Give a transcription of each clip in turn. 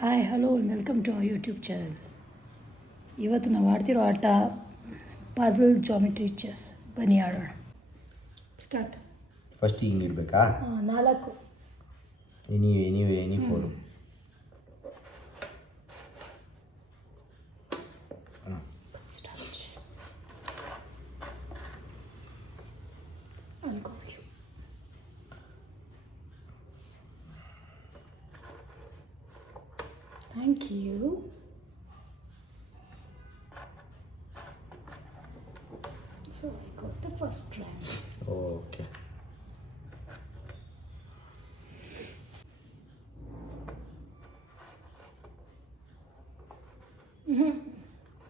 Hi hello welcome to our YouTube channel. ಇವತ್ತು ನಾವು ಆಡ್ತಿರೋ ಆಟ ಪಝಲ್ ಜಾಮೆಟ್ರಿ ಚೆಸ್. ಬನ್ನಿ ಆಡೋಣ. ಸ್ಟಾರ್ಟ್. ಫಸ್ಟ್ ಹಿಂಗೆ ಇಡಬೇಕಾ? 4 ಎನಿ ಫೋರು. ಸ್ಟಾರ್ಟ್. ಅನ್ಕೋ. Thank you. So I got the first rank. Okay.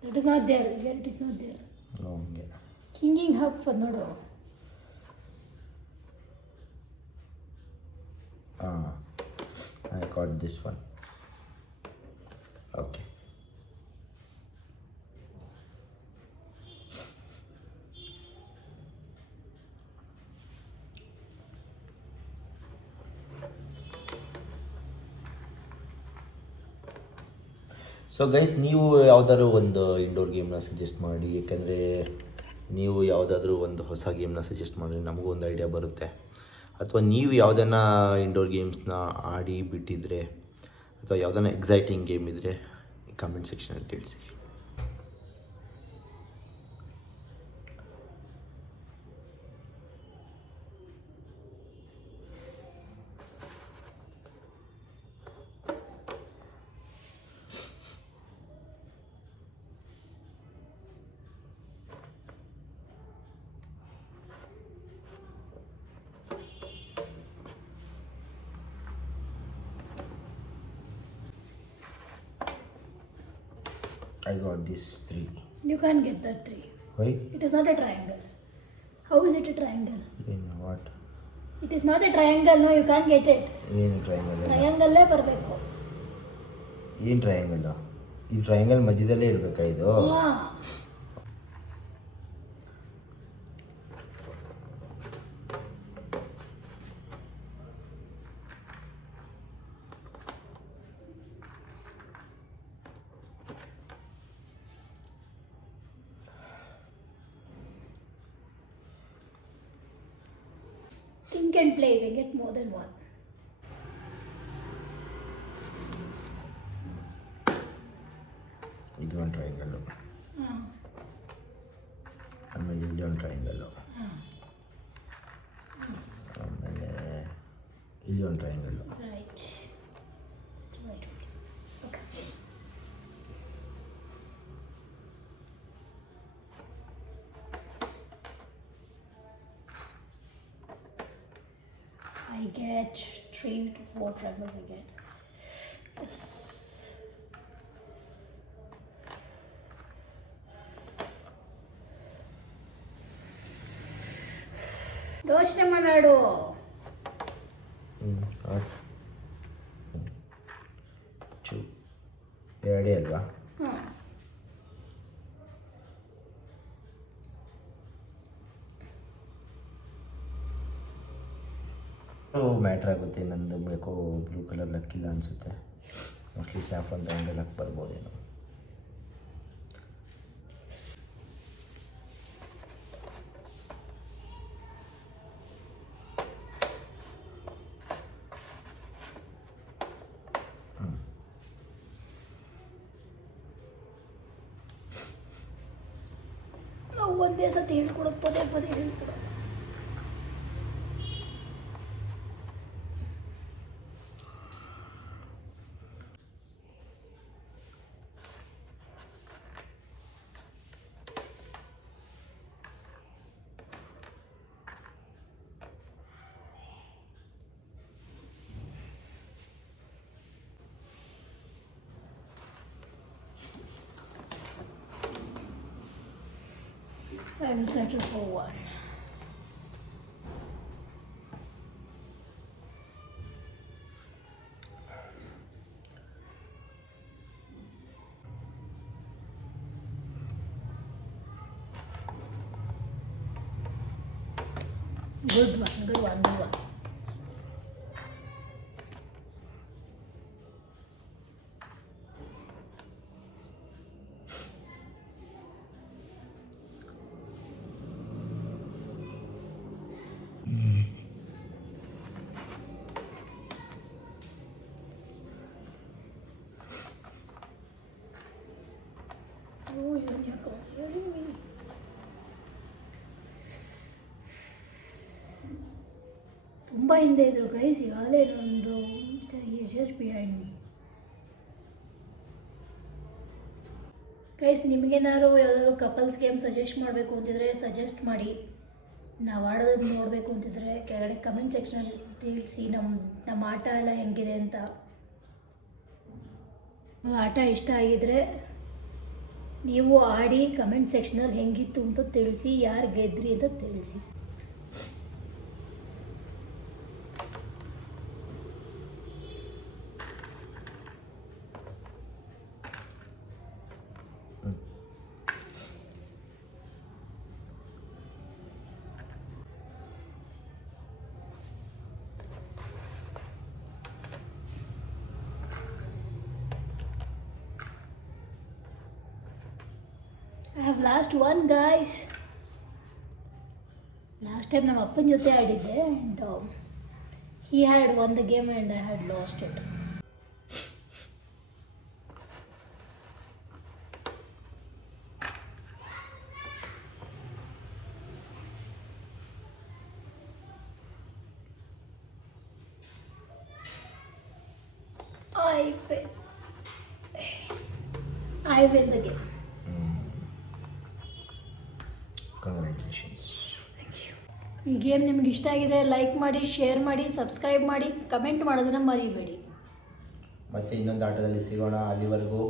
That is not there. Here it is not there. ಹಂಗೆ ಹಿಂಗೆ ಹಾಕ್ಬೋದು ನೋಡು. ಹಾಂ, I got this one. Okay. So guys, ನೀವು ಯಾವುದಾದ್ರು ಒಂದು ಇಂಡೋರ್ ಗೇಮ್ನ ಸಜೆಸ್ಟ್ ಮಾಡಿ, ಏಕೆಂದರೆ ನೀವು ಯಾವುದಾದ್ರೂ ಒಂದು ಹೊಸ ಗೇಮ್ನ ಸಜೆಸ್ಟ್ ಮಾಡಿ ನಮಗೂ ಒಂದು ಐಡಿಯಾ ಬರುತ್ತೆ. ಅಥವಾ ನೀವು ಯಾವುದನ್ನು ಇಂಡೋರ್ ಗೇಮ್ಸ್ನ ಆಡಿ ಬಿಟ್ಟಿದ್ರೆ ಅಥವಾ ಯಾವುದನ್ನ ಎಕ್ಸೈಟಿಂಗ್ ಗೇಮ್ ಇದ್ದರೆ ಕಮೆಂಟ್ ಸೆಕ್ಷನಲ್ಲಿ ತಿಳಿಸಿ. I got this 3. You can't get that 3. Why? It is not a triangle. How is it a triangle? What? It is not a triangle. No, you can't get it. ಏನು ಟ್ರಯಾಂಗಲ್? ಟ್ರಯಾಂಗಲ್ಲೇ ಬರಬೇಕು. ಏನು ಟ್ರಯಾಂಗಲ್ಲು? ಈ ಟ್ರಯಾಂಗಲ್ ಮಧ್ಯದಲ್ಲೇ ಇಡಬೇಕಾ ಇದು? ಹಾಂ. Think and play. You can get more than one. ಇದು ಒಂದು ಟ್ರಯಾಂಗಲ್ಲು, ಹಾಂ. ಆಮೇಲೆ ಇಲ್ಲಿ ಒಂದು ಟ್ರಯಾಂಗಲ್ಲು, ಆಮೇಲೆ ಇಲ್ಲಿ ಒಂದು triangle. Right. That's right. Okay. I get 3 to 4 triangles. I get. Yes. ಯೋಚನೆ ಮಾಡಾಡು. ಎರಡೇ ಅಲ್ವಾ? ಹಾಂ. ಮ್ಯಾಟ್ರ್ ಆಗುತ್ತೆ. ನಂದು ಬೇಕೋ ಬ್ಲೂ ಕಲರ್ ಲಕ್ಕಿಲ್ಲ ಅನಿಸುತ್ತೆ. ಮೋಸ್ಟ್ಲಿ ಸ್ಯಾಫ್ರನ್ ಟ್ರಯಾಂಗಲ್ ಹಾಕಿ ಬರ್ಬೋದೇನೋ. ನಾವು ಒಂದೇ ಸತಿ ಹೇಳ್ಕೊಡೋದು, ಪದೇ ಪದೇ ಹೇಳ್ಕೊಡೋದು. I will settle for one. Good one, good one, good one. Oh, you're hearing me. ತುಂಬ ಹಿಂದೆ ಇದ್ರು ಗೈಸ್, ಈಗಾಗಲೇ ಒಂದು is just behind me. Guys, ನಿಮಗೇನಾದ್ರು ಯಾವ್ದಾದ್ರು ಕಪಲ್ಸ್ ಗೇಮ್ ಸಜೆಸ್ಟ್ ಮಾಡಬೇಕು ಅಂತಿದ್ರೆ ಸಜೆಸ್ಟ್ ಮಾಡಿ. ನಾವು ಆಡೋದನ್ನು ನೋಡಬೇಕು ಅಂತಿದ್ರೆ ಕೆಳಗಡೆ ಕಮೆಂಟ್ ಸೆಕ್ಷನಲ್ಲಿ ತಿಳಿಸಿ ನಮ್ಮ ಆಟ ಎಲ್ಲ ಹೆಂಗಿದೆ ಅಂತ. ಆಟ ಇಷ್ಟ ಆಗಿದ್ರೆ ನೀವು ಆಡಿ ಕಮೆಂಟ್ ಸೆಕ್ಷನಲ್ಲಿ ಹೆಂಗಿತ್ತು ಅಂತ ತಿಳಿಸಿ, ಯಾರು ಗೆದ್ರಿ ಅಂತ ತಿಳಿಸಿ. I have lost one, guys. Last time ನಮ್ಮ ಅಪ್ಪನ ಜೊತೆ ಆಡಿದ್ದೆ and he had won the game and I had lost it. I win the game. Congratulations. ಈ ಗೇಮ್ ನಿಮ್ಗೆ ಇಷ್ಟ ಆಗಿದೆ ಲೈಕ್ ಮಾಡಿ, ಶೇರ್ ಮಾಡಿ, ಸಬ್ಸ್ಕ್ರೈಬ್ ಮಾಡಿ, ಕಮೆಂಟ್ ಮಾಡೋದನ್ನು ಮರಿಬೇಡಿ. ಮತ್ತೆ ಇನ್ನೊಂದು ಆಟದಲ್ಲಿ ಸಿಗೋಣ. ಅಲ್ಲಿವರೆಗೂ